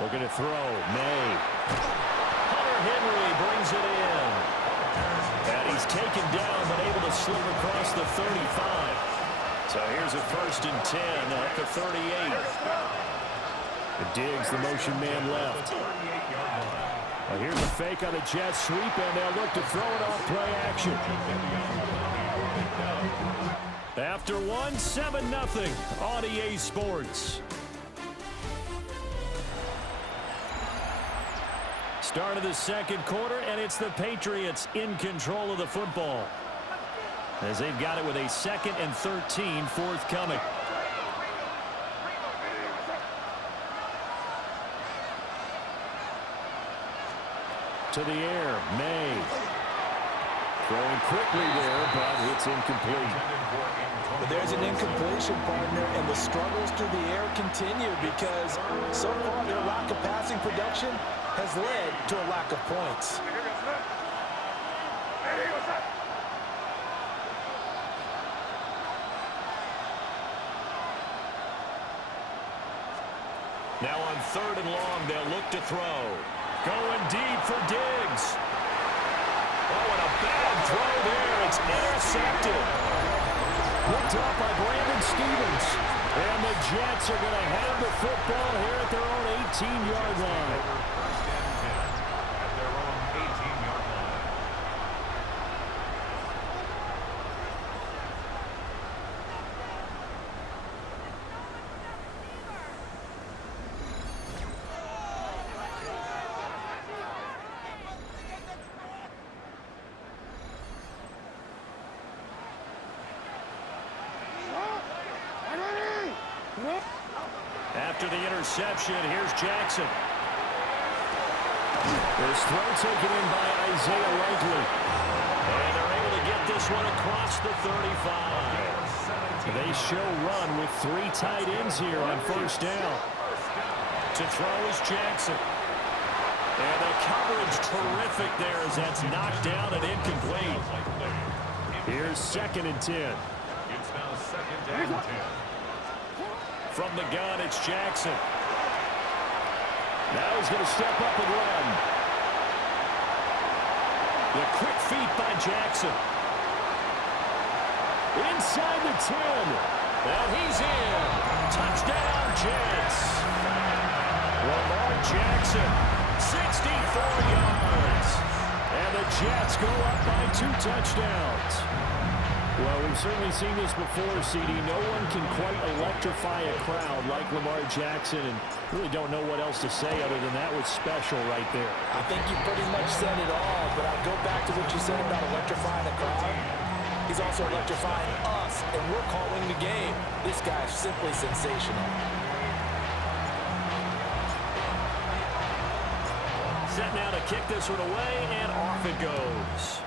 Looking to throw. May. Hunter Henry brings it in. And he's taken down, but able to slip across the 35. So here's a 1st and 10 at the 38. Diggs, the motion man left. Well, here's a fake on the jet sweep, and they'll look to throw it off play action. After one, 7-0 on EA Sports. Start of the second quarter, and it's the Patriots in control of the football, as they've got it with a 2nd and 13 forthcoming. To the air, May. Throwing quickly there, but it's incomplete. But there's an incompletion, partner, and the struggles through the air continue because so far their lack of passing production has led to a lack of points. Now on 3rd and long, they'll look to throw. Going deep for Diggs. Oh, and a bad throw there. It's intercepted. Picked up by Brandon Stevens. And the Jets are going to have the football here at their own 18-yard line. At their own 18-yard line. After the interception, here's Jackson. This throw taken in by Isaiah Likely. And they're able to get this one across the 35. They show run with 3 tight ends here on 1st down. To throw is Jackson. And the coverage terrific there as that's knocked down and incomplete. Here's 2nd and 10. It's now 2nd and 10. From the gun, it's Jackson. Now he's going to step up and run. The quick feet by Jackson. Inside the 10. Now he's in. Touchdown, Jets. Lamar Jackson, 64 yards. And the Jets go up by 2 touchdowns. Well, we've certainly seen this before, CD. No one can quite electrify a crowd like Lamar Jackson, and really don't know what else to say other than that was special right there. I think you pretty much said it all, but I'll go back to what you said about electrifying a crowd. He's also electrifying us, and we're calling the game. This guy's simply sensational. Set now to kick this one away, and off it goes.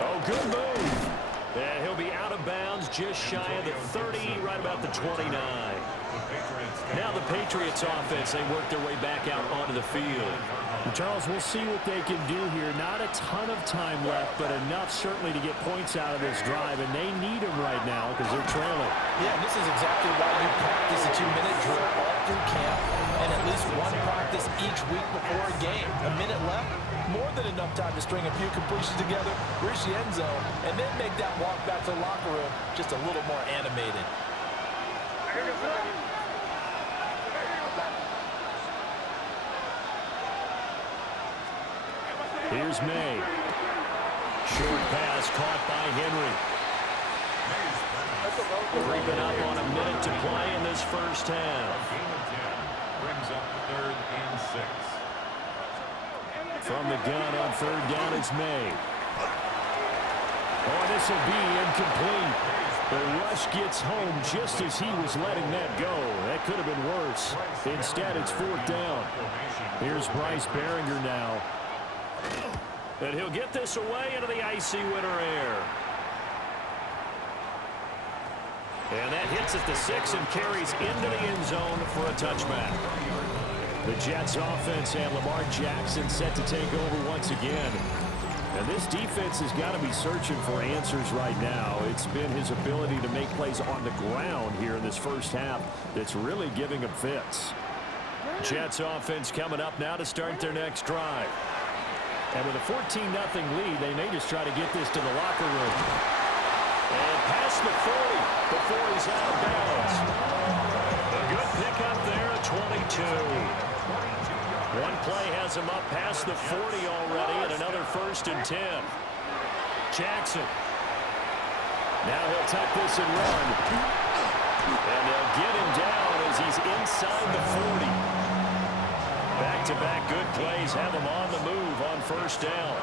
Oh, good move. And he'll be out of bounds just shy of the 30, right about the 29. Now the Patriots offense, they work their way back out onto the field. Charles, we'll see what they can do here. Not a ton of time left, but enough certainly to get points out of this drive, and they need them right now because they're trailing. Yeah, this is exactly why you practice a 2-minute drill all through camp and at least one practice each week before a game. A minute left, more than enough time to string a few completions together, reach the end zone, and then make that walk back to the locker room just a little more animated. Here's May. Short pass caught by Henry. Creeping up on a minute to play in this first half. Brings up 3rd and 6. From the gun on 3rd down, it's May. Oh, this will be incomplete. The rush gets home just as he was letting that go. That could have been worse. Instead, it's 4th down. Here's Bryce Behringer now. And he'll get this away into the icy winter air. And that hits at the 6 and carries into the end zone for a touchback. The Jets offense and Lamar Jackson set to take over once again. And this defense has got to be searching for answers right now. It's been his ability to make plays on the ground here in this first half that's really giving him fits. Jets offense coming up now to start their next drive. And with a 14-0 lead, they may just try to get this to the locker room. And past the 40 before he's out of bounds. A good pickup there at 22. One play has him up past the 40 already, and another 1st and 10. Jackson. Now he'll tuck this and run. And they'll get him down as he's inside the 40. Back-to-back good plays have him on the move on 1st down.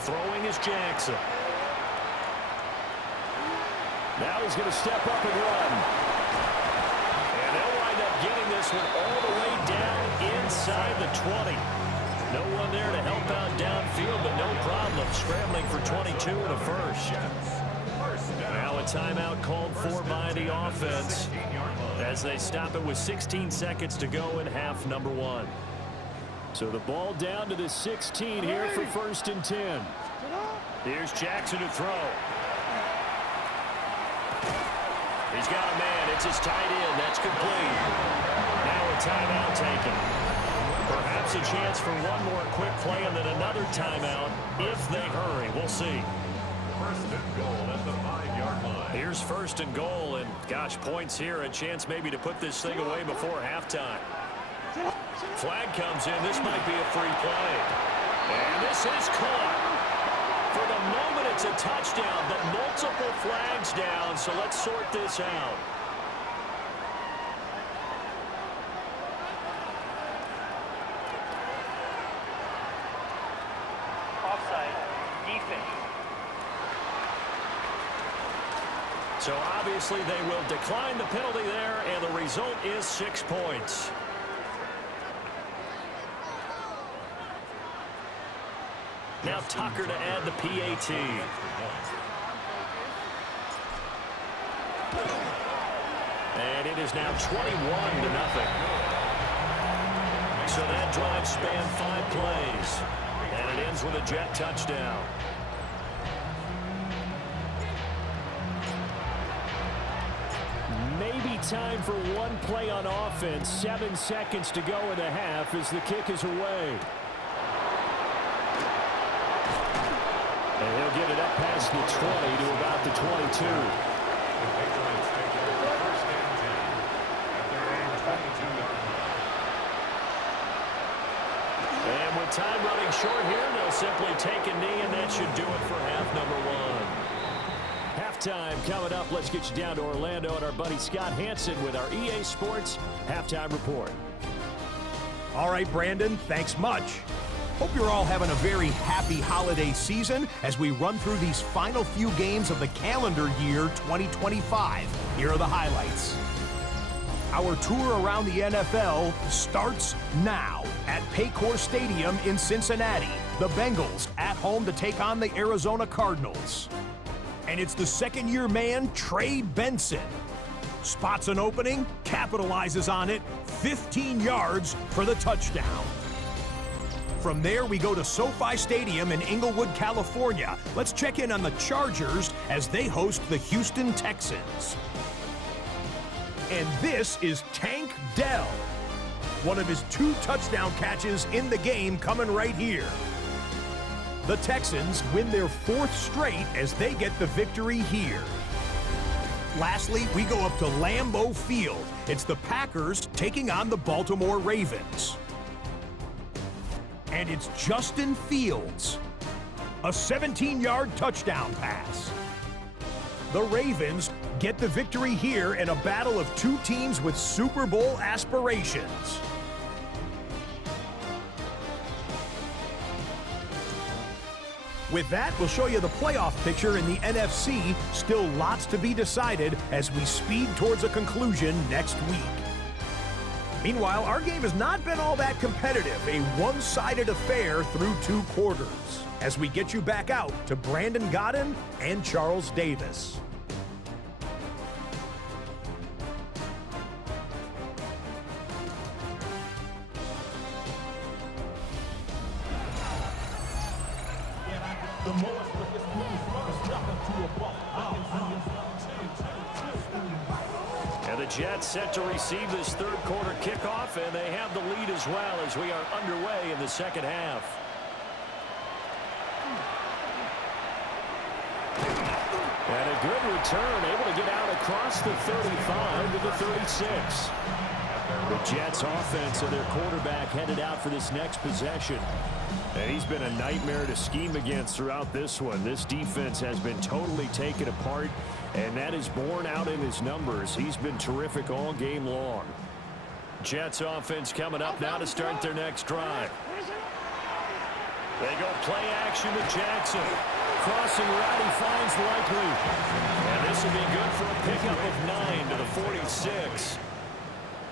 Throwing is Jackson. Now he's going to step up and run. And they'll wind up getting this one all the way down inside the 20. No one there to help out downfield, but no problem scrambling for 22 and a first. Now a timeout called for by the offense as they stop it with 16 seconds to go in half number 1. So the ball down to the 16 here for 1st and 10. Here's Jackson to throw. He's got a man. It's his tight end. That's complete. Now a timeout taken. Perhaps a chance for one more quick play and then another timeout if they hurry. We'll see. 1st and goal at the 5-yard line. Here's 1st and goal, and gosh, points here. A chance maybe to put this thing away before halftime. Flag comes in. This might be a free play. And this is caught. For the moment, it's a touchdown, but multiple flags down, so let's sort this out. Offside, defense. So obviously they will decline the penalty there, and the result is 6 points. Now Tucker to add the PAT. And it is now 21-0. So that drive spanned 5 plays. And it ends with a Jet touchdown. Maybe time for one play on offense. 7 seconds to go in the half as the kick is away. And he'll get it up past the 20 to about the 22. And with time running short here, they'll simply take a knee, and that should do it for half number 1. Halftime coming up. Let's get you down to Orlando and our buddy Scott Hansen with our EA Sports Halftime Report. All right, Brandon, thanks much. Hope you're all having a very happy holiday season as we run through these final few games of the calendar year 2025. Here are the highlights. Our tour around the NFL starts now at Paycor Stadium in Cincinnati. The Bengals at home to take on the Arizona Cardinals. And it's the second-year man, Trey Benson. Spots an opening, capitalizes on it, 15 yards for the touchdown. From there, we go to SoFi Stadium in Inglewood, California. Let's check in on the Chargers as they host the Houston Texans. And this is Tank Dell. One of his 2 touchdown catches in the game coming right here. The Texans win their 4th straight as they get the victory here. Lastly, we go up to Lambeau Field. It's the Packers taking on the Baltimore Ravens. And it's Justin Fields. A 17-yard touchdown pass. The Ravens get the victory here in a battle of 2 teams with Super Bowl aspirations. With that, we'll show you the playoff picture in the NFC. Still lots to be decided as we speed towards a conclusion next week. Meanwhile, our game has not been all that competitive, a one-sided affair through 2 quarters, as we get you back out to Brandon Godden and Charles Davis. And the Jets set to receive this third quarter kickoff, and they have the lead as well as we are underway in the second half. And a good return, able to get out across the 35 to the 36. The Jets offense and their quarterback headed out for this next possession. And he's been a nightmare to scheme against throughout this one. This defense has been totally taken apart, and that is borne out in his numbers. He's been terrific all game long. Jets offense coming up now to start their next drive. They go play action to Jackson. Crossing route, he finds Likely. And this will be good for a pickup of 9 to the 46.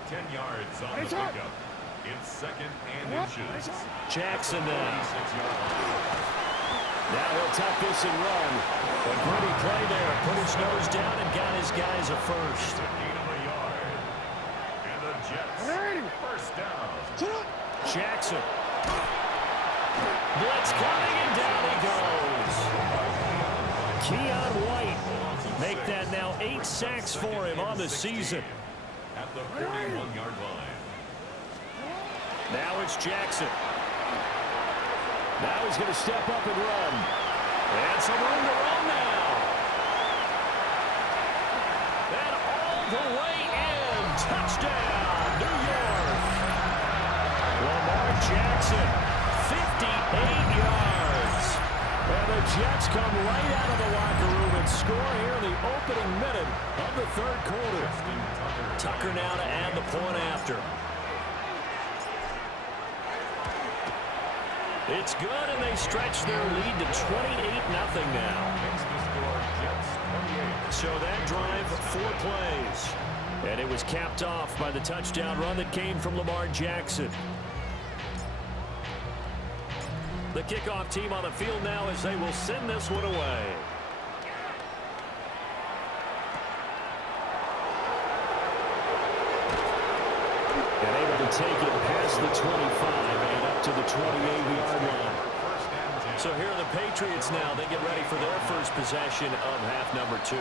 10 yards on the pickup. It's second and inches. Jackson now. Now he'll tuck this and run. A gritty play there. Put his nose down and got his guys a first. Gain of a yard. And the Jets first down. Jackson. Blitz coming and down he goes. Keon White make that now 8 sacks for him on the season. At the 41-yard line. Now it's Jackson. Now he's going to step up and run. And some room to run now. And all the way in. Touchdown, New York. Lamar Jackson, 58 yards. And the Jets come right out of the locker room and score here in the opening minute of the third quarter. Tucker now to add the point after. It's good, and they stretch their lead to 28-0 now. So that drive, 4 plays. And it was capped off by the touchdown run that came from Lamar Jackson. The kickoff team on the field now as they will send this one away. And able to take it past the 25 and up to the 28-yard line. So here are the Patriots now. They get ready for their first possession of half number 2.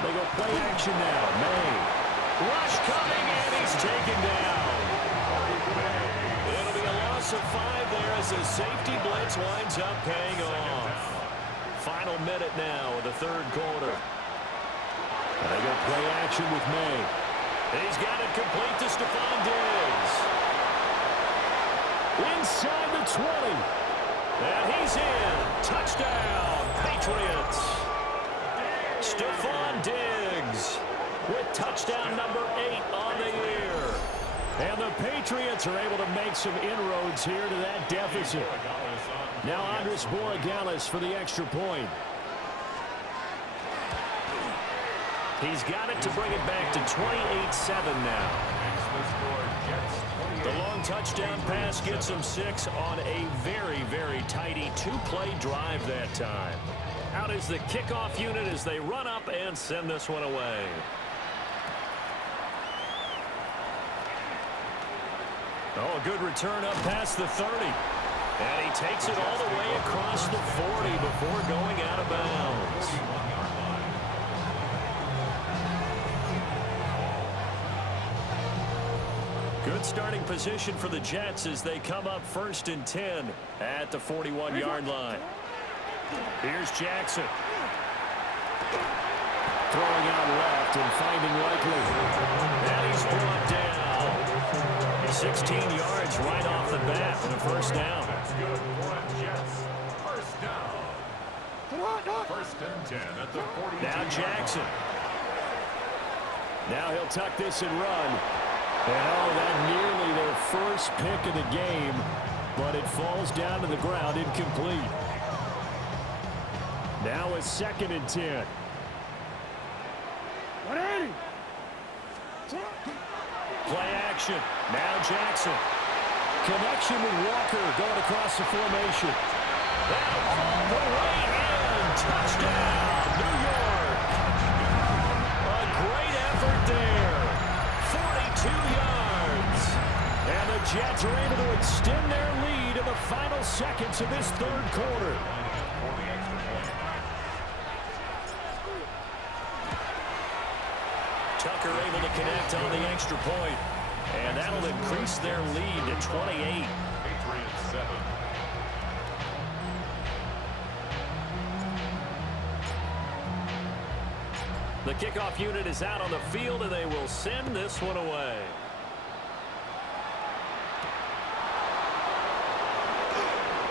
They go play action now. May. Rush coming, and he's taken down. It'll be a loss of 5 there as the safety blitz winds up paying off. Final minute now of the third quarter. They go play action with May. He's got it complete to Stephon Diggs. Inside the 20. And he's in. Touchdown, Patriots. Stephon Diggs with touchdown number 8 on the year. And the Patriots are able to make some inroads here to that deficit. Now Andres Borregales for the extra point. He's got it to bring it back to 28-7 now. The long touchdown pass gets him 6 on a very, very tidy 2-play drive that time. Out is the kickoff unit as they run up and send this one away. Oh, a good return up past the 30. And he takes it all the way across the 40 before going out of bounds. Good starting position for the Jets as they come up 1st and 10 at the 41-yard line. Here's Jackson. Throwing out left and finding Likely. And he's brought down. 16 yards right off the bat for the first down. That's good for the Jets. First down. 1st and 10 at the 42. Now Jackson. Now he'll tuck this and run. And oh, that nearly their first pick of the game, but it falls down to the ground incomplete. Now a 2nd and 10. Play action. Now Jackson. Connection with Walker going across the formation. And all the way in. Touchdown, New York. A great effort there. 42 yards. And the Jets are able to extend their lead in the final seconds of this third quarter. Tucker able to connect on the extra point. And that'll increase their lead to 28. Patriots 7. The kickoff unit is out on the field, and they will send this one away.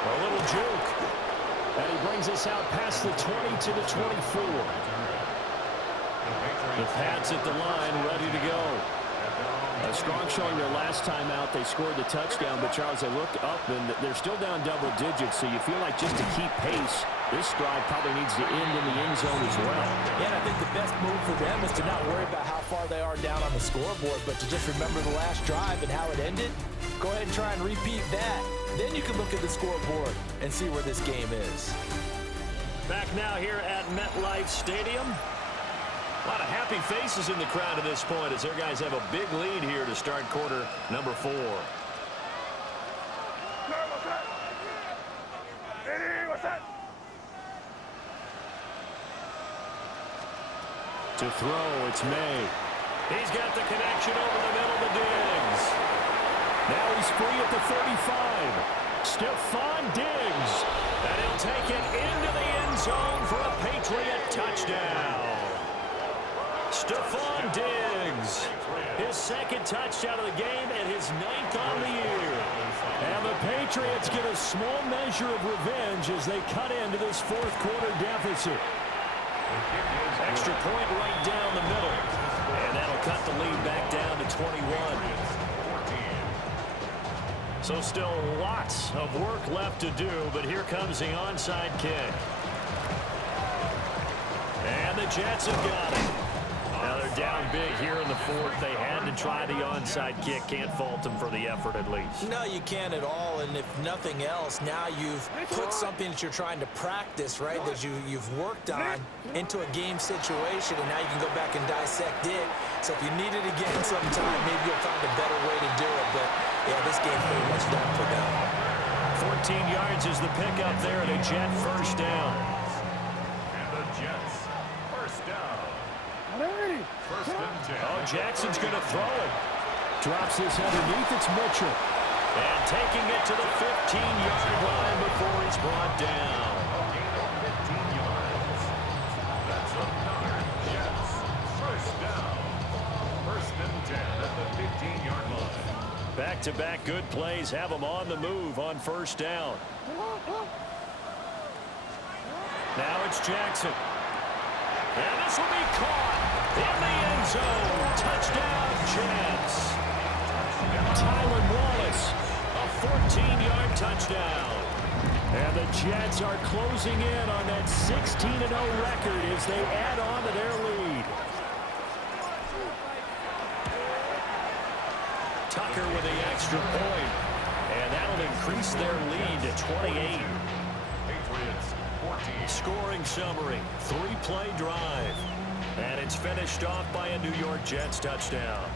A little juke. And he brings us out past the 20 to the 24. The Pats at the line, ready to go. Strong showing their last time out. They scored the touchdown, but Charles, they looked up, and they're still down double digits, so you feel like just to keep pace, this drive probably needs to end in the end zone as well. Yeah, and I think the best move for them is to not worry about how far they are down on the scoreboard, but to just remember the last drive and how it ended. Go ahead and try and repeat that. Then you can look at the scoreboard and see where this game is. Back now here at MetLife Stadium. A lot of happy faces in the crowd at this point as their guys have a big lead here to start quarter number 4. To throw, it's May. He's got the connection over the middle to Diggs. Now he's free at the 35. Stephon Diggs. And he'll take it into the end zone for a Patriot touchdown. Stephon Diggs, his second touchdown of the game and his 9th on the year. And the Patriots get a small measure of revenge as they cut into this fourth quarter deficit. Extra point right down the middle. And that'll cut the lead back down to 21. So still lots of work left to do, but here comes the onside kick. And the Jets have got it. Now they're down big here in the fourth. They had to try the onside kick. Can't fault them for the effort at least. No, you can't at all. And if nothing else, now you've put something that you're trying to practice, right, that you've worked on into a game situation, and now you can go back and dissect it. So if you need it again sometime, maybe you'll find a better way to do it. But, yeah, this game's pretty much done for them. 14 yards is the pickup there at a Jet first down. And the Jets first down. First and 10. Oh, Jackson's going to throw it. Drops this underneath. It's Mitchell. And taking it to the 15-yard line before he's brought down. Gain of 15 yards. That's another Jets first down. First and 10 at the 15-yard line. Back-to-back good plays have them on the move on first down. Now it's Jackson. And this will be caught in the end zone. Touchdown, Jets. Tylan Wallace, a 14-yard touchdown. And the Jets are closing in on that 16-0 record as they add on to their lead. Tucker with the extra point. And that'll increase their lead to 28. Patriots 14. Scoring summary, 3-play drive. And it's finished off by a New York Jets touchdown.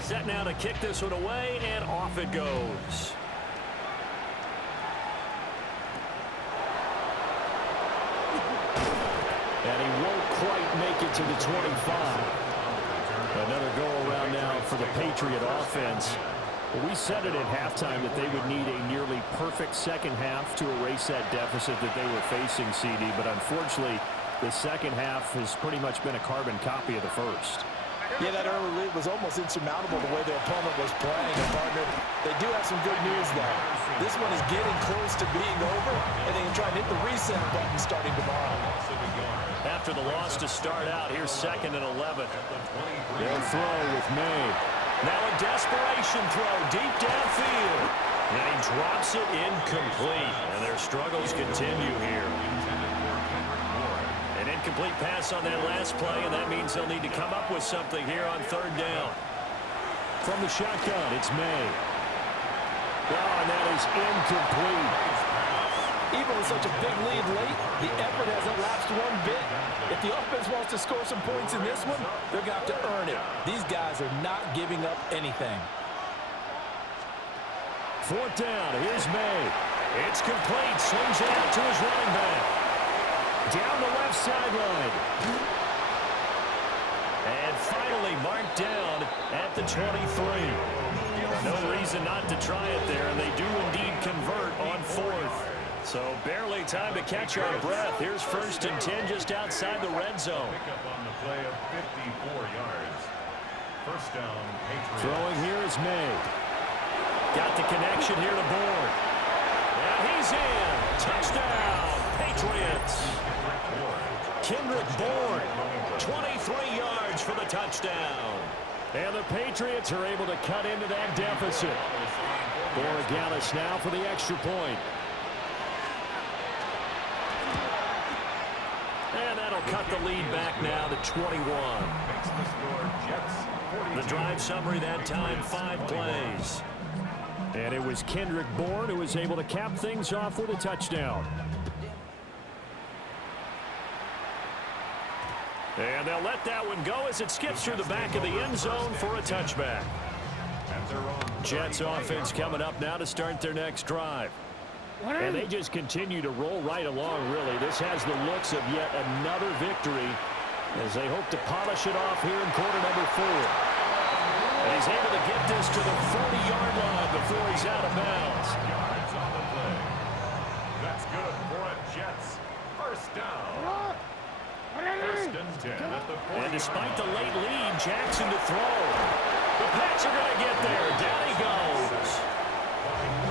Set now to kick this one away, and off it goes. And he won't quite make it to the 25. Another go-around now for the Patriot offense. We said it at halftime that they would need a nearly perfect second half to erase that deficit that they were facing, CD. But unfortunately, the second half has pretty much been a carbon copy of the first. Yeah, that early lead was almost insurmountable the way their opponent was playing. And, partner, they do have some good news, though. This one is getting close to being over, and they can try and hit the reset button starting tomorrow. After the loss to start out, here's 2nd and 11. They'll throw with May. Now a desperation throw deep downfield. And he drops it incomplete. And their struggles continue here. An incomplete pass on that last play, and that means they'll need to come up with something here on 3rd down. From the shotgun, it's May. Oh, and that is incomplete. Even with such a big lead late, the effort hasn't lapsed one bit. If the offense wants to score some points in this one, they're going to have to earn it. These guys are not giving up anything. 4th down. Here's May. It's complete. Swings it out to his running back. Down the left sideline. And finally marked down at the 23. No reason not to try it there, and they do indeed convert on 4th. So barely time to catch our breath. Here's 1st and 10 just outside the red zone. Pick up on the play of 54 yards. First down, Patriots. Throwing here is May. Got the connection here to Bourne. And he's in. Touchdown, Patriots. Kendrick Bourne, 23 yards for the touchdown. And the Patriots are able to cut into that deficit. Borregales now for the extra point. And that'll cut the lead back now to 21. The drive summary that time, 5 plays. And it was Kendrick Bourne who was able to cap things off with a touchdown. And they'll let that one go as it skips through the back of the end zone for a touchback. Jets offense coming up now to start their next drive. And they just continue to roll right along, really. This has the looks of yet another victory as they hope to polish it off here in quarter number 4. And he's able to get this to the 40-yard line before he's out of bounds. Yards on the play. That's good for a Jets. First down. First and 10 at the 40. And despite the late lead, Jackson to throw. The Pats are going to get there. Down he goes.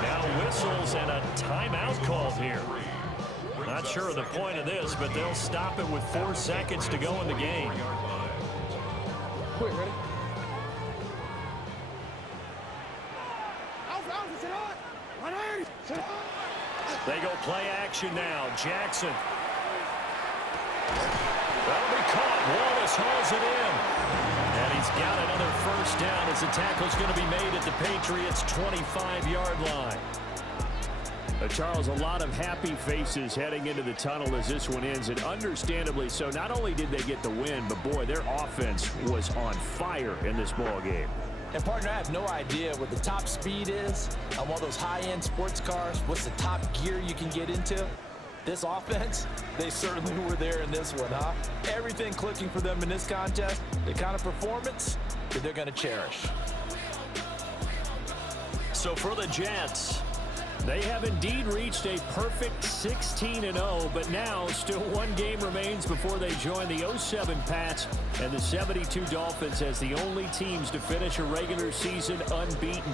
Now whistles and a timeout called here. Not sure of the point of this, but they'll stop it with 4 seconds to go in the game. Quick, ready? They go play action now. Jackson. That'll be caught. Wallace hauls it in. And he's got another first down as the tackle's going to be made at the Patriots' 25-yard line. Charles, a lot of happy faces heading into the tunnel as this one ends, and understandably so. Not only did they get the win, but boy, their offense was on fire in this ball game. And partner, I have no idea what the top speed is on one of those high-end sports cars. What's the top gear you can get into? This offense, they certainly were there in this one, huh? Everything clicking for them in this contest, the kind of performance that they're going to cherish. So for the Jets, they have indeed reached a perfect 16-0, but now still one game remains before they join the 07 Pats and the 72 Dolphins as the only teams to finish a regular season unbeaten.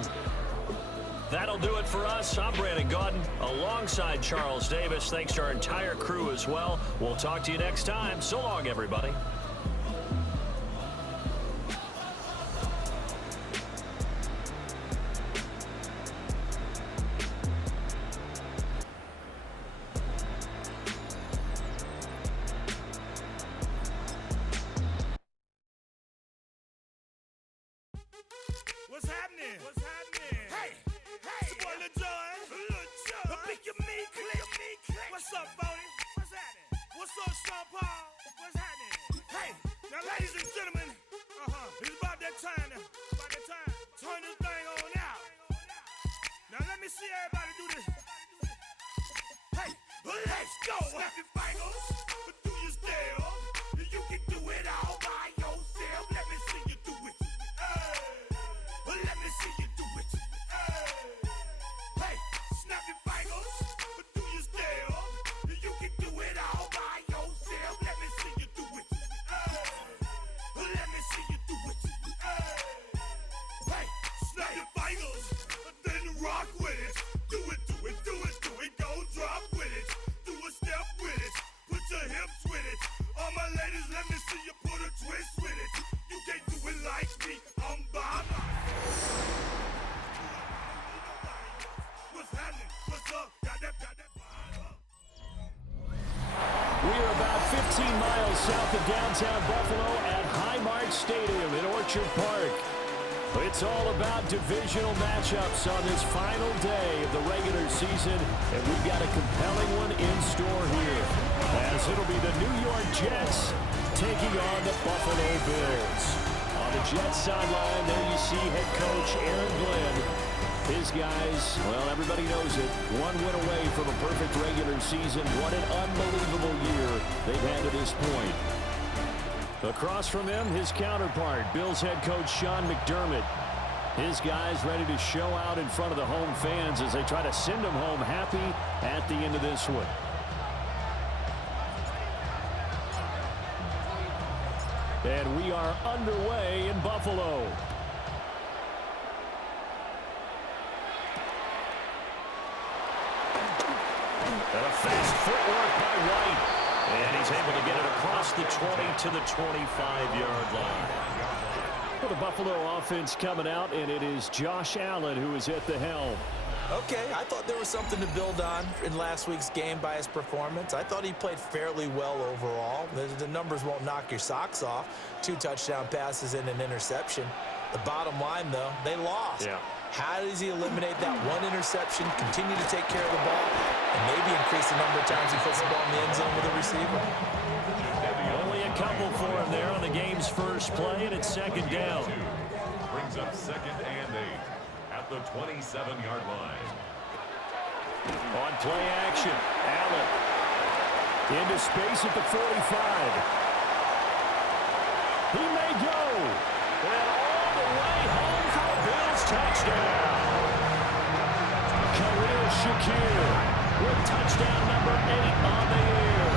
That'll do it for us. I'm Brandon Gaudin alongside Charles Davis. Thanks to our entire crew as well. We'll talk to you next time. So long, everybody. What's happening? What's happening? Hey, hey, it's your boy Lil Jon. The Pick Your Me Click. What's up, Bodie? What's happening? What's up, Sean Paul? What's happening? Hey, now, ladies and gentlemen, it's about that time. Turn this thing on out. Now, let me see everybody do this. Hey, let's go. Snap your fingers, but do your step. You can do it all by yourself. Let me see you do it. Let me see you do it. Hey, snap your fingers, but do your step. You can do it all by yourself. Let me see you do it. Let me see you do it. Hey, snap your fingers, then rock with it. Do it, do it, do it, do it. Go drop with it. Do a step with it. Put your hips with it. All my ladies, let me see you put a twist with it. You can't do it like me. I'm by myself. What's happening? What's up? Got that fire up. We are about 15 miles south of downtown Buffalo at Highmark Stadium in Orchard Park. It's all about divisional matchups on this final day of the regular season, and we've got a compelling one in store here, as it'll be the New York Jets taking on the Buffalo Bills. On the Jets sideline, there you see head coach Aaron Glenn His guys, well, everybody knows it. One win away from a perfect regular season. What an unbelievable year they've had to this point. Across from him, his counterpart, Bills head coach Sean McDermott. His guys ready to show out in front of the home fans as they try to send them home happy at the end of this one. And we are underway in Buffalo. And a fast footwork by White. And he's able to get it across the 20 to the 25-yard line. Well, the Buffalo offense coming out, and it is Josh Allen who is at the helm. Okay, I thought there was something to build on in last week's game by his performance. I thought he played fairly well overall. The numbers won't knock your socks off. 2 touchdown passes and an interception. The bottom line, though, they lost. Yeah. How does he eliminate that one interception, continue to take care of the ball, and maybe increase the number of times he puts the ball in the end zone with a receiver? Only a couple for him there on the game's first play, and it's second down. Brings up 2nd and 8 at the 27-yard line. On play action, Allen into space at the 45. He may go. And all the way home for a Bills touchdown. Khalil Shakir with touchdown number 8 on the year.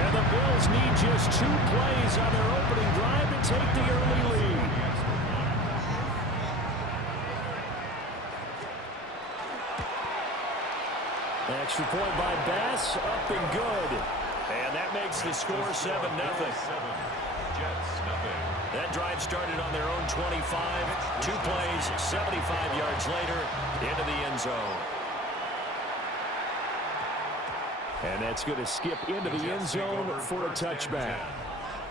And the Bills need just 2 plays on their opening drive to take the early lead. Extra point by Bass, up and good. And that makes the score 7-0. Jets, nothing. That drive started on their own 25. 2 plays, 75 yards later, into the end zone. And that's going to skip into the end zone for a touchback.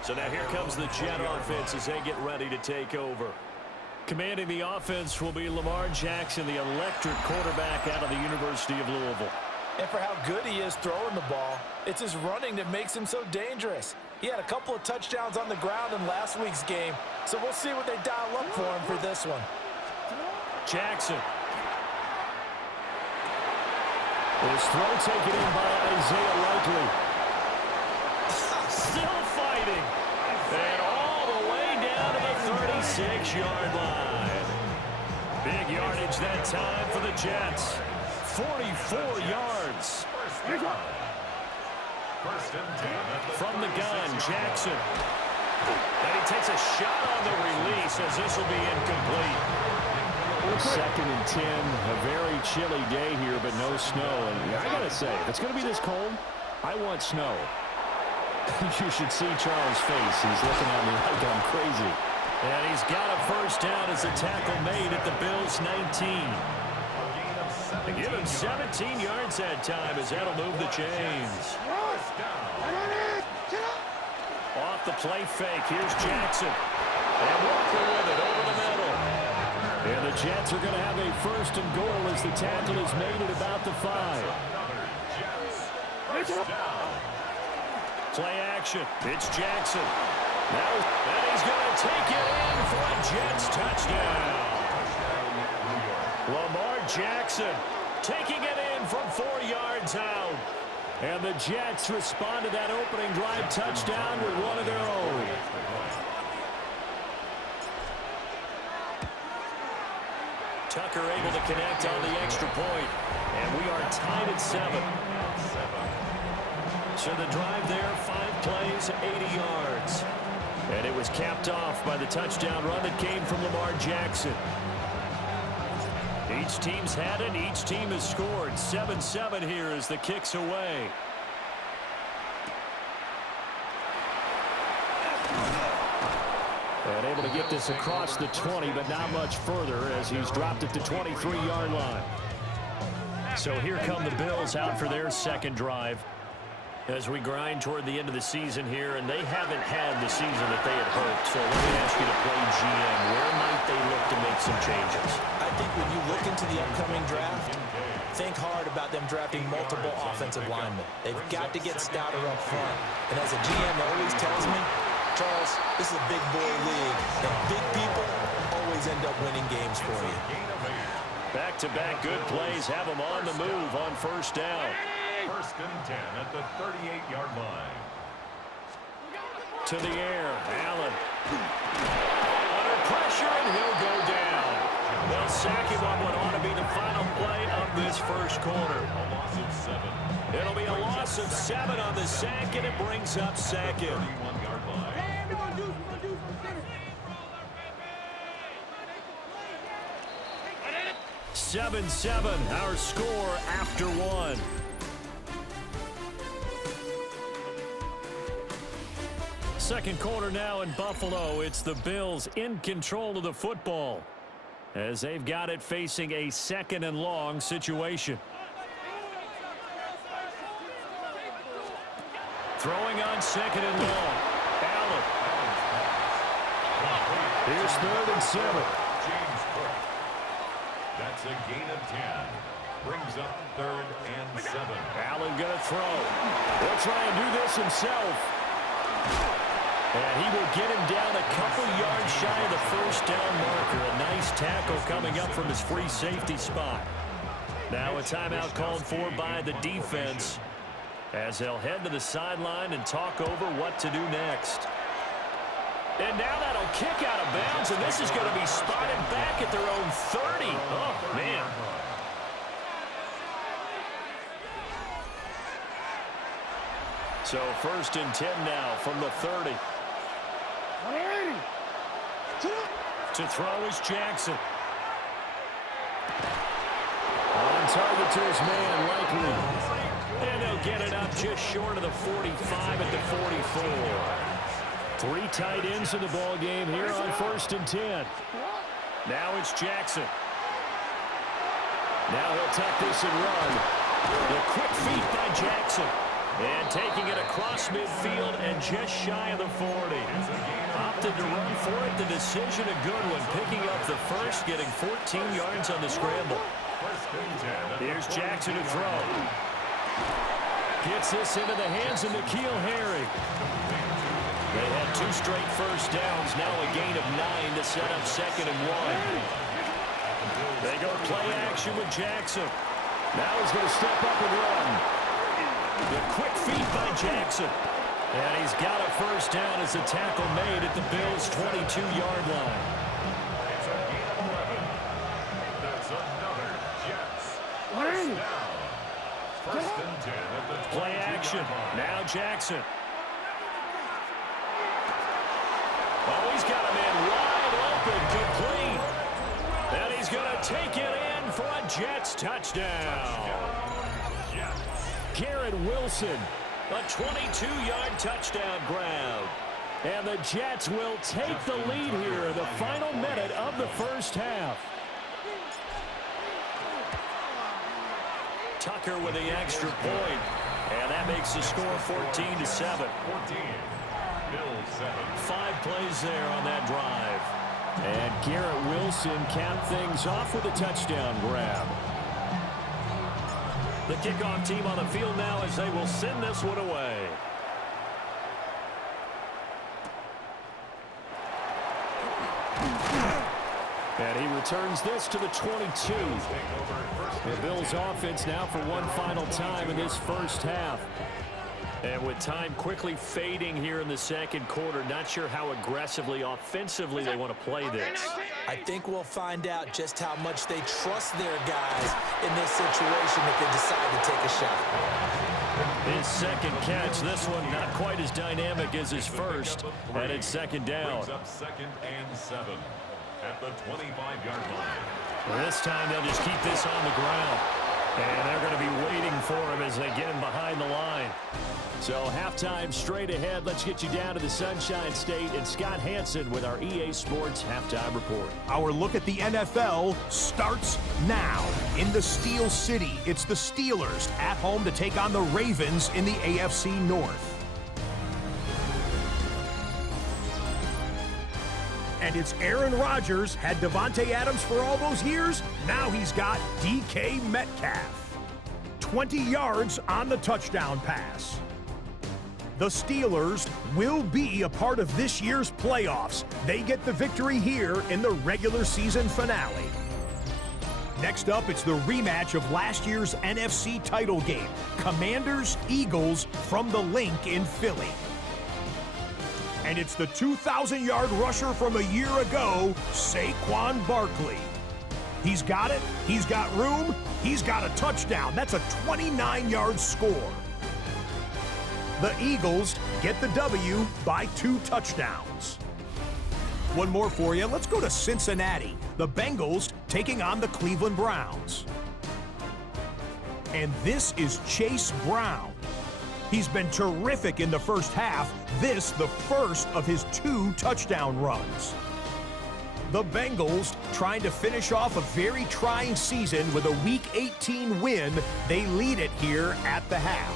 So now here comes the Jet offense as they get ready to take over. Commanding the offense will be Lamar Jackson, the electric quarterback out of the University of Louisville. And for how good he is throwing the ball, it's his running that makes him so dangerous. He had a couple of touchdowns on the ground in last week's game, so we'll see what they dial up for him for this one. Jackson. His throw taken in by Isaiah Likely. Still fighting. And all the way down to the 36-yard line. Big yardage that time for the Jets. 44 yards. First and 10 from the gun, Jackson. And he takes a shot on the release as this will be incomplete. 2nd and 10, a very chilly day here, but no snow. And I got to say, if it's going to be this cold, I want snow. You should see Charles' face. He's looking at me like I'm crazy. And he's got a first down as a tackle made at the Bills' 19. They give him 17 yards that time as that'll move the chains. Off the play fake, here's Jackson. And Walker with it over the middle. And the Jets are going to have a first and goal as the tackle is made at about the 5. Play action, it's Jackson. Now, and he's going to take it in for a Jets touchdown. Lamar Jackson taking it in from 4 yards out. And the Jets respond to that opening drive touchdown with one of their own. Tucker able to connect on the extra point. And we are tied at 7. So the drive there, 5 plays, 80 yards. And it was capped off by the touchdown run that came from Lamar Jackson. Each team's had it. Each team has scored. 7-7 here as the kick's away. And able to get this across the 20, but not much further as he's dropped it to 23-yard line. So here come the Bills out for their second drive as we grind toward the end of the season here, and they haven't had the season that they had hoped. So let me ask you to play GM. Where might they look to make some changes? I think when you look into the upcoming draft, think hard about them drafting multiple offensive linemen. They've got to get stouter up front. And as a GM always tells me, Charles, this is a big boy league, and big people always end up winning games for you. Back-to-back good plays have them on the move on first down. First and 10 at the 38-yard line. To the air, Allen. Under pressure, and he'll go down. They'll sack him on what ought to be the final play of this first quarter. A loss of 7. It'll be a loss of 7 on the sack, and it brings up second. 31-yard line. 7-7, our score after one. Second quarter now in Buffalo. It's the Bills in control of the football as they've got it facing a second and long situation. Throwing on second and long. Allen. Here's 3rd and 7. James Cook. That's a gain of 10. Brings up 3rd and 7. Allen gonna throw. He'll try and do this himself. And he will get him down a couple yards shy of the first down marker. A nice tackle coming up from his free safety spot. Now a timeout called for by the defense as they'll head to the sideline and talk over what to do next. And now that'll kick out of bounds, and this is going to be spotted back at their own 30. Oh, man. So 1st and 10 now from the 30. To throw is Jackson. On target to his man, likely. And they'll get it up just short of the 45 at the 44. 3 tight ends in the ball game here on 1st and 10. Now it's Jackson. Now he'll tuck this and run. The quick feet by Jackson. And taking it across midfield and just shy of the 40. Opted to run for it. The decision a good one. Picking up the first, getting 14 yards on the scramble. Here's Jackson to throw. Gets this into the hands of N'Keal Harry. They had 2 straight first downs. Now a gain of 9 to set up 2nd and 1. They go play action with Jackson. Now he's going to step up and run. The quick feed by Jackson. And he's got a first down as the tackle made at the Bills' 22-yard line. It's a gain of 11. That's another Jets. First down. First and 10 at the 22-yard Play action. line. Now Jackson. Oh, he's got a man wide open, complete. And he's going to take it in for a Jets touchdown. Garrett Wilson, a 22-yard touchdown grab. And the Jets will take the lead here in the final minute of the first half. Tucker with the extra point. And that makes the score 14-7. 14. Bills 7. 5 plays there on that drive. And Garrett Wilson capped things off with a touchdown grab. The kickoff team on the field now as they will send this one away. And he returns this to the 22. The Bills offense now for one final time in this first half. And with time quickly fading here in the second quarter, not sure how aggressively, offensively they want to play this. I think we'll find out just how much they trust their guys in this situation if they decide to take a shot. His second catch, this one not quite as dynamic as his first, and it's 2nd down. Brings up 2nd and 7 at the 25-yard line. This time they'll just keep this on the ground. And they're going to be waiting for him as they get him behind the line. So halftime straight ahead. Let's get you down to the Sunshine State and Scott Hansen with our EA Sports Halftime Report. Our look at the NFL starts now. In the Steel City, it's the Steelers at home to take on the Ravens in the AFC North. And it's Aaron Rodgers. Had Devontae Adams for all those years. Now he's got DK Metcalf. 20 yards on the touchdown pass. The Steelers will be a part of this year's playoffs. They get the victory here in the regular season finale. Next up, it's the rematch of last year's NFC title game. Commanders-Eagles from the Link in Philly. And it's the 2,000-yard rusher from a year ago, Saquon Barkley. He's got it, he's got room, he's got a touchdown. That's a 29-yard score. The Eagles get the W by 2 touchdowns. One more for you. Let's go to Cincinnati. The Bengals taking on the Cleveland Browns. And this is Chase Brown. He's been terrific in the first half. This, the first of his 2 touchdown runs. The Bengals trying to finish off a very trying season with a Week 18 win. They lead it here at the half.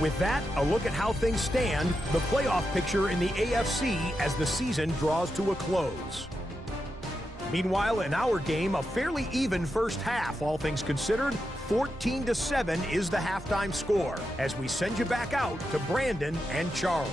With that, a look at how things stand, the playoff picture in the AFC as the season draws to a close. Meanwhile, in our game, a fairly even first half, all things considered. 14-7 is the halftime score as we send you back out to Brandon and Charles.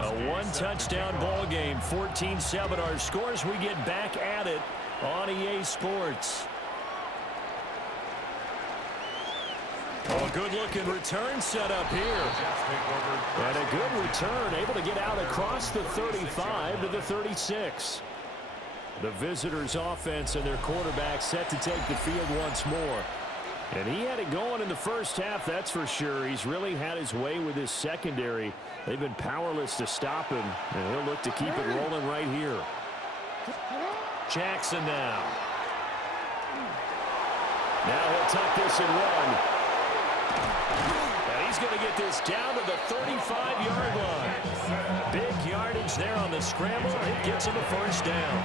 A one-touchdown ball game, 14-7 our scores. We get back at it on EA Sports. Oh, good-looking return set up here. And a good return, able to get out across the 35 to the 36. The visitors' offense and their quarterback set to take the field once more. And he had it going in the first half, that's for sure. He's really had his way with his secondary. They've been powerless to stop him, and he'll look to keep it rolling right here. Jackson now. Now he'll tuck this and run. And he's going to get this down to the 35-yard line. Big yardage there on the scramble. It gets him a first down.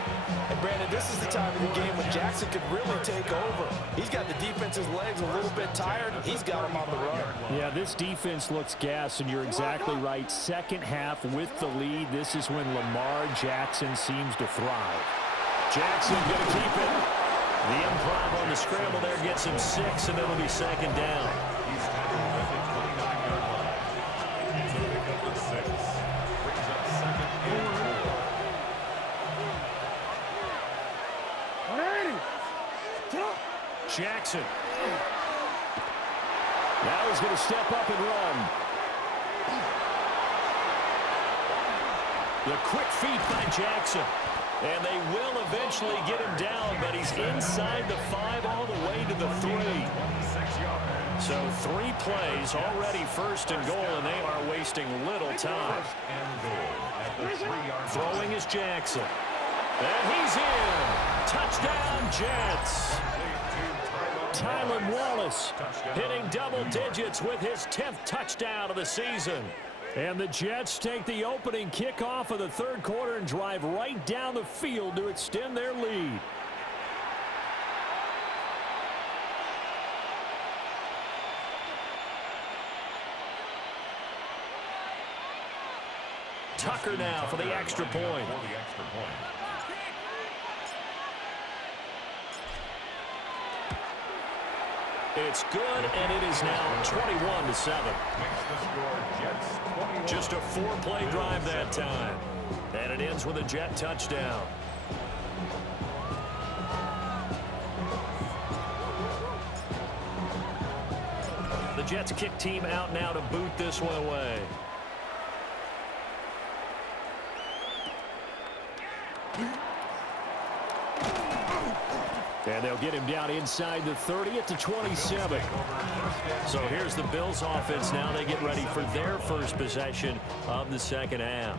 And Brandon, this is the time of the game when Jackson could really take over. He's got the defense's legs a little bit tired. He's got him on the run. Yeah, this defense looks gassed, and you're exactly right. Second half with the lead. This is when Lamar Jackson seems to thrive. Jackson going to keep it. The improv on the scramble there gets him 6, and it'll be second down. He's standing at the 29-yard line. It's a pickup of 6. Brings up second and 4. Jackson. Now he's going to step up and run. The quick feet by Jackson. And they will eventually get him down, but he's inside the 5 all the way to the 3. 26 yards. So 3 plays already first and goal, and they are wasting little time. First and goal at the 3-yard line. Throwing is Jackson. And he's in. Touchdown, Jets. Tylan Wallace hitting double digits with his 10th touchdown of the season. And the Jets take the opening kickoff of the third quarter and drive right down the field to extend their lead. Tucker now for the extra point. It's good, and it is now 21-7. Just a 4-play drive that time. And it ends with a Jet touchdown. The Jets kick team out now to boot this one away. And they'll get him down inside the 30 at the 27. So here's the Bills offense now. They get ready for their first possession of the second half.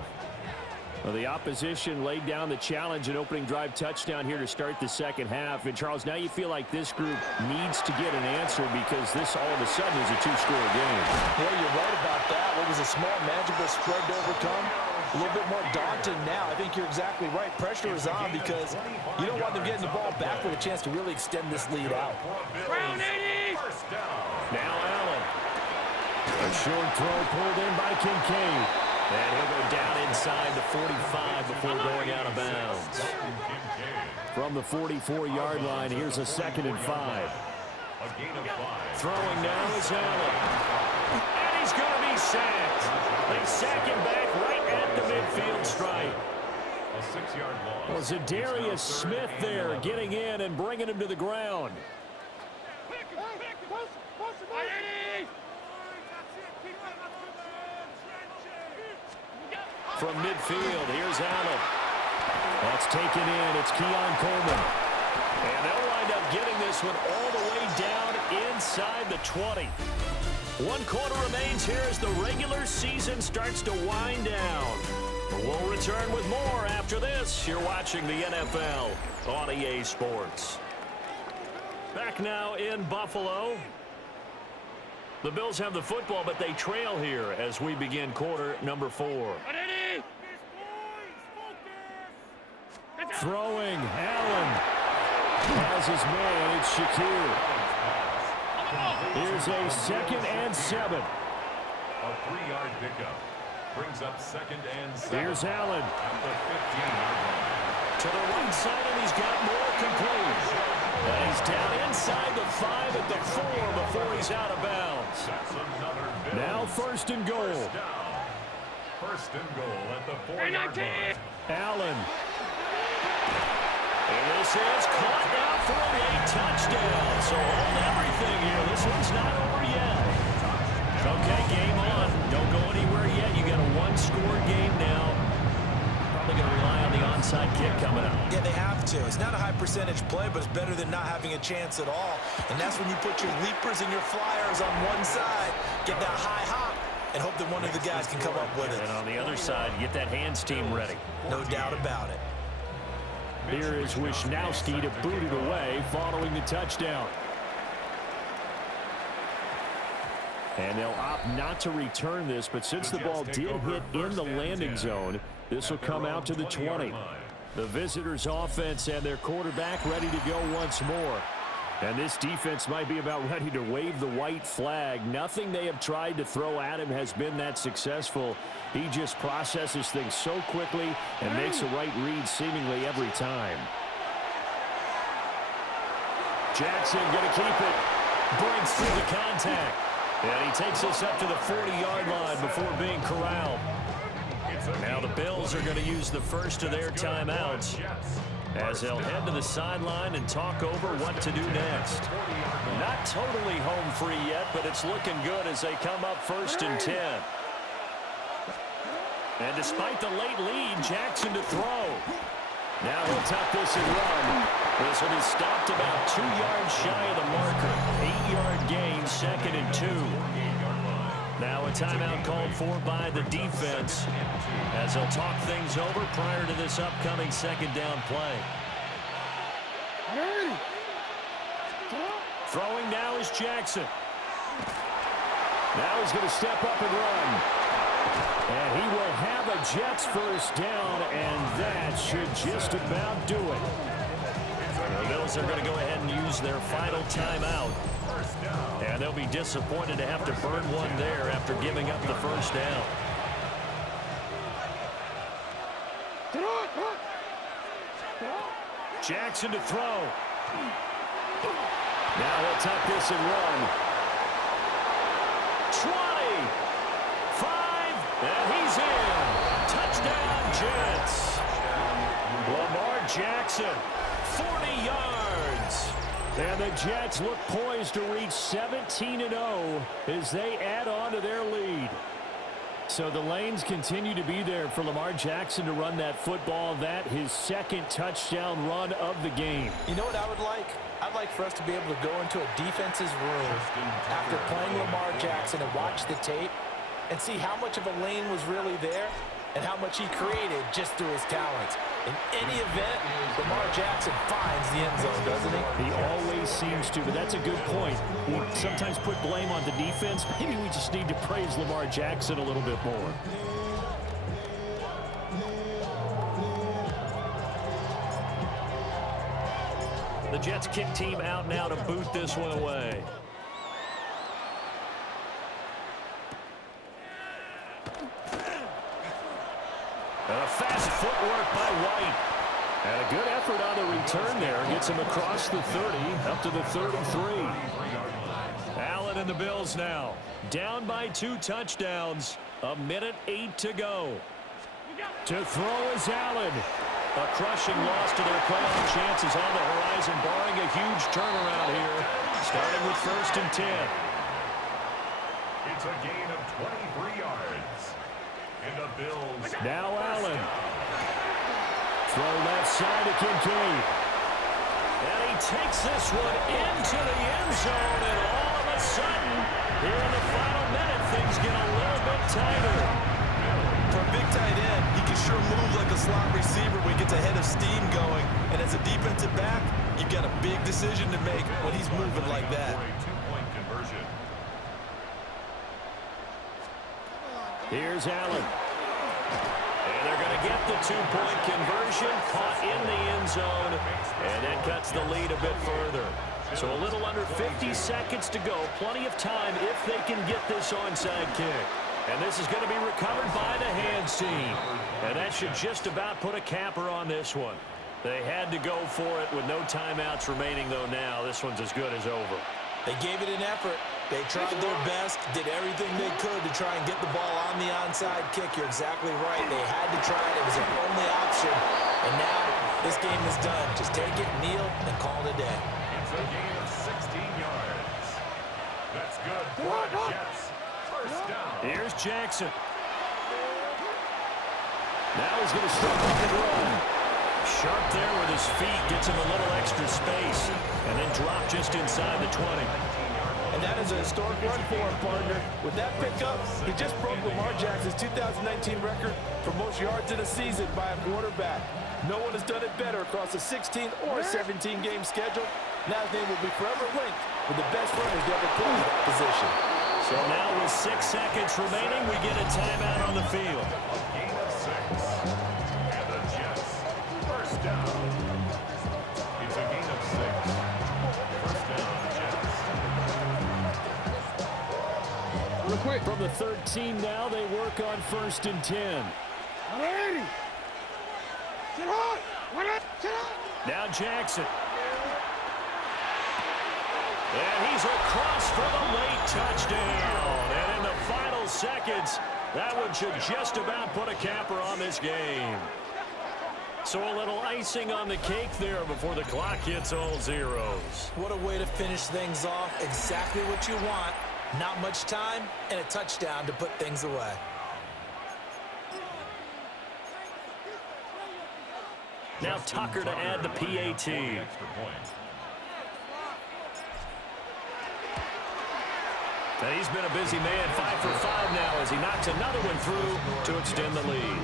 Well, the opposition laid down the challenge and opening drive touchdown here to start the second half. And, Charles, now you feel like this group needs to get an answer because this all of a sudden is a 2-score game. Well, you're right about that. What was a small, manageable spread to overcome a little bit more daunting now. I think you're exactly right. Pressure is on because you don't want them getting the ball back with a chance to really extend this lead out. Now Allen. A short throw pulled in by Kincaid. And he'll go down inside the 45 before going out of bounds. From the 44-yard line, here's a 2nd and 5. Throwing now is Allen. And he's going to be sacked. They sack him back right at the midfield stripe. A 6-yard loss. Was it Darius Smith there getting in and bringing him to the ground? From midfield, here's Allen. That's taken in. It's Keon Coleman. And they'll wind up getting this one all the way down inside the 20. 1 quarter remains here as the regular season starts to wind down. We'll return with more after this. You're watching the NFL on EA Sports. Back now in Buffalo. The Bills have the football, but they trail here as we begin quarter number 4. Throwing, Allen has his man. It's Shakir. Here's a 2nd and 7. A 3-yard pickup brings up 2nd and 7. Here's Allen. At the 15-yard line. To the right side, and he's got more complete. And he's down inside the 5 at the 4 before he's out of bounds. That's another Bills. Now 1st and goal. First down. 1st and goal at the 4-yard line. Allen. And this is caught now for a late touchdown. So hold everything here. This one's not over yet. Okay, game on. Don't go anywhere yet. You got a 1-score game now. Probably going to rely on the onside kick coming up. Yeah, they have to. It's not a high percentage play, but it's better than not having a chance at all. And that's when you put your leapers and your flyers on one side, get that high hop, and hope that one of the guys can come up with it. And on the other side, get that hands team ready. No doubt about it. Here is Wisnowski to boot it away following the touchdown. And they'll opt not to return this, but since the ball did hit in the landing zone, this will come out to the 20. The visitors' offense and their quarterback ready to go once more. And this defense might be about ready to wave the white flag. Nothing they have tried to throw at him has been that successful. He just processes things so quickly and makes the right read seemingly every time. Jackson going to keep it. Breaks through the contact. And he takes us up to the 40-yard line before being corralled. Now the Bills are going to use the first of their timeouts as they'll head to the sideline and talk over what to do next. Not totally home free yet, but it's looking good as they come up 1st and 10. And despite the late lead, Jackson to throw. Now he'll tuck this and run. This will be stopped about 2 yards shy of the marker. 8-yard gain, 2nd and 2. Now a timeout called for by the defense as they'll talk things over prior to this upcoming 2nd down play. Throwing now is Jackson. Now he's going to step up and run. And he will have a Jets 1st down, and that should just about do it. The Bills are going to go ahead and use their final timeout. And they'll be disappointed to have to burn one there after giving up the 1st down. Jackson to throw. Now he'll tuck this and run. 20. 5. And he's in. Touchdown, Jets. Lamar Jackson, 40 yards. And the Jets look poised to reach 17-0 as they add on to their lead. So the lanes continue to be there for Lamar Jackson to run that football. That his 2nd touchdown run of the game. You know what I would like? I'd like for us to be able to go into a defense's room after playing Lamar Jackson and watch the tape and see how much of a lane was really there and how much he created just through his talents. In any event, Lamar Jackson finds the end zone, doesn't he? He always seems to, but that's a good point. We sometimes put blame on the defense. Maybe we just need to praise Lamar Jackson a little bit more. The Jets kick team out now to boot this one away. And a fast footwork by White. And a good effort on the return there. Gets him across the 30, up to the 33. Allen and the Bills now. Down by 2 touchdowns. 1:08 to go. To throw is Allen. A crushing loss to their playoff chances on the horizon, barring a huge turnaround here. Starting with 1st and 10. It's a gain of 23 yards. And the Bills. Now Allen. Throw left side to Kincaid. And he takes this one into the end zone, and all of a sudden, here in the final minute, things get a little bit tighter. For a big tight end, he can sure move like a slot receiver when he gets a head of steam going. And as a defensive back, you've got a big decision to make when he's moving like that. Two-point conversion. Here's Allen. And they're going to get the 2-point conversion, caught in the end zone, and that cuts the lead a bit further. So a little under 50 seconds to go. Plenty of time if they can get this onside kick. And this is going to be recovered by the hands team. And that should just about put a capper on this one. They had to go for it with no timeouts remaining, though now. This one's as good as over. They gave it an effort. They tried their best, did everything they could to try and get the ball on the onside kick. You're exactly right. They had to try it. It was their only option. And now this game is done. Just take it, kneel, and call it a day. It's a gain of 16 yards. That's good for the Jets. First down. Here's Jackson. Now he's going to step up and run. Sharp there with his feet, gets him a little extra space, and then drop just inside the 20. And that is a historic run for him, partner. With that pickup, he just broke Lamar Jackson's 2019 record for most yards in a season by a quarterback. No one has done it better across a 16 or a 17-game schedule. Now his name will be forever linked with the best runners to ever play that position. So now with 6 seconds remaining, we get a timeout on the field. Gain of 6. And the Jets. First down. It's a gain of 6. First down, Jets. Real quick. From the 13 now, they work on 1st and 10. Now Jackson. And he's across for the late touchdown. And in the final seconds, that one should just about put a capper on this game. So a little icing on the cake there before the clock hits all zeros. What a way to finish things off. Exactly what you want. Not much time and a touchdown to put things away. Now Tucker to add the PAT. Extra point. And he's been a busy man, 5 for 5 now as he knocks another one through to extend the lead.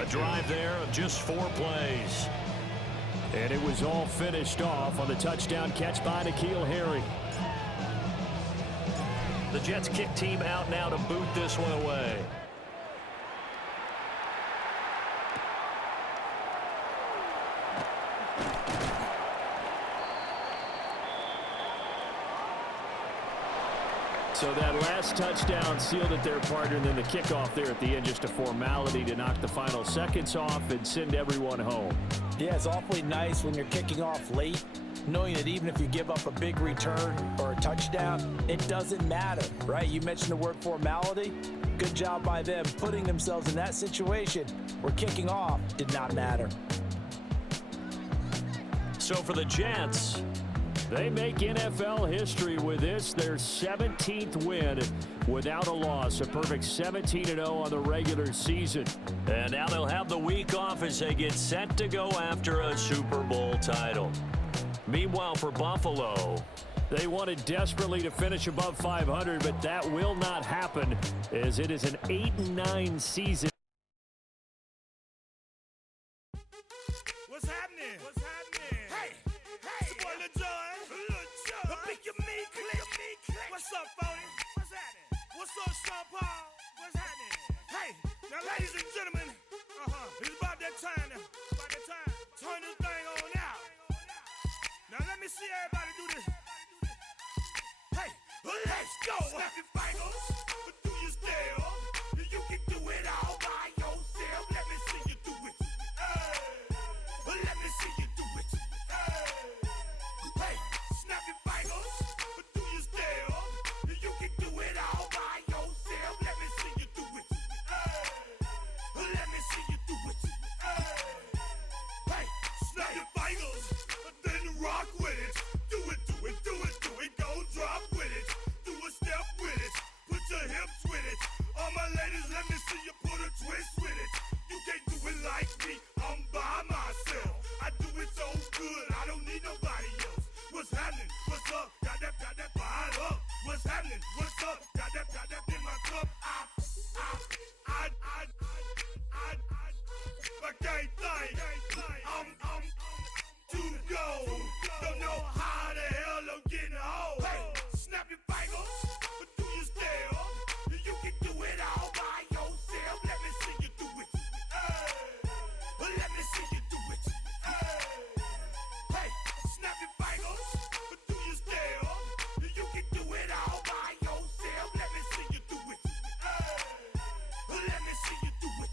A drive there of just 4 plays. And it was all finished off on the touchdown catch by N'Keal Harry. The Jets kick team out now to boot this one away. So that last touchdown sealed it there, partner, and then the kickoff there at the end, just a formality to knock the final seconds off and send everyone home. Yeah, it's awfully nice when you're kicking off late, knowing that even if you give up a big return or a touchdown, it doesn't matter, right? You mentioned the word formality. Good job by them putting themselves in that situation where kicking off did not matter. So for the Jets, they make NFL history with this, their 17th win without a loss, a perfect 17-0 on the regular season. And now they'll have the week off as they get set to go after a Super Bowl title. Meanwhile, for Buffalo, they wanted desperately to finish above 500, but that will not happen as it is an 8-9 season. What's happening? What's happening? Hey, hey, it's your boy Lil Jon. Pick your meat click. What's up, Phony? What's happening? What's up, Sean Paul? What's happening? Hey, now, ladies and gentlemen, it's about that time now. About that time. Turn this thing on out. me see everybody do this. Hey, let's go. Snap your fingers, do your stare. You can do it all by yourself. Let me see you do it. Let me see you do it. Hey, snap your fingers, do your stare. You can do it all by yourself. Let me see you do it. Let me see you do it. Hey, snap your fingers, then rock with it. Do it, do it, do it, do it. Go drop with it. Do a step with it. Put your hips with it. All my ladies, let me see you put a twist with it. You can't do it like me. I'm by myself. I do it so good. I don't need nobody else. What's happening? What's up? Got that fired up. What's happening? What's up? Got that in my cup. I can't think. I'm to go. Don't know how the hell I'm getting home. Hey, snap your fingers, do your stare. You can do it all by yourself. Let me see you do it. Let me see you do it. Hey, snap your fingers, do your stare. You can do it all by yourself. Let me see you do it. Let me see you do it.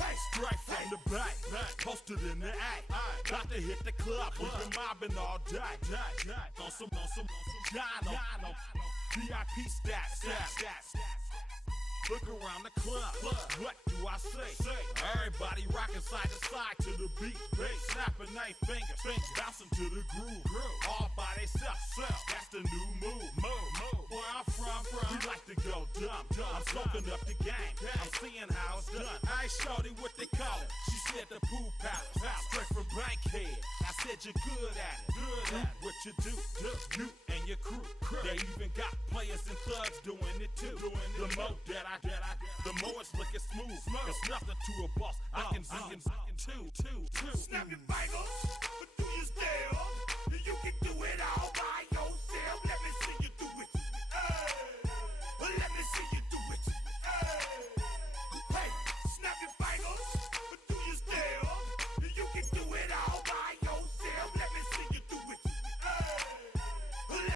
Hey, Straight from the back, posted in the act. Got to hit the club, we've been mobbing all day. On some Dino, VIP stats. Look around the club, what do I say? Everybody rocking side to side to the beat. Snapping their fingers, bouncing to the groove. All by themselves, that's the new move. Where I'm from, we like to go dumb. I'm soaking up the game, I'm seeing how it's done. I ain't shorty what they call it. She said the pool palace, straight from Bankhead. I said you're good at it. Do what you do, you and your crew. They even got players and thugs doing it too. The more that the more it's looking smooth. It's nothing to a boss. I can two. snap your fingers, do your stare. You can do it all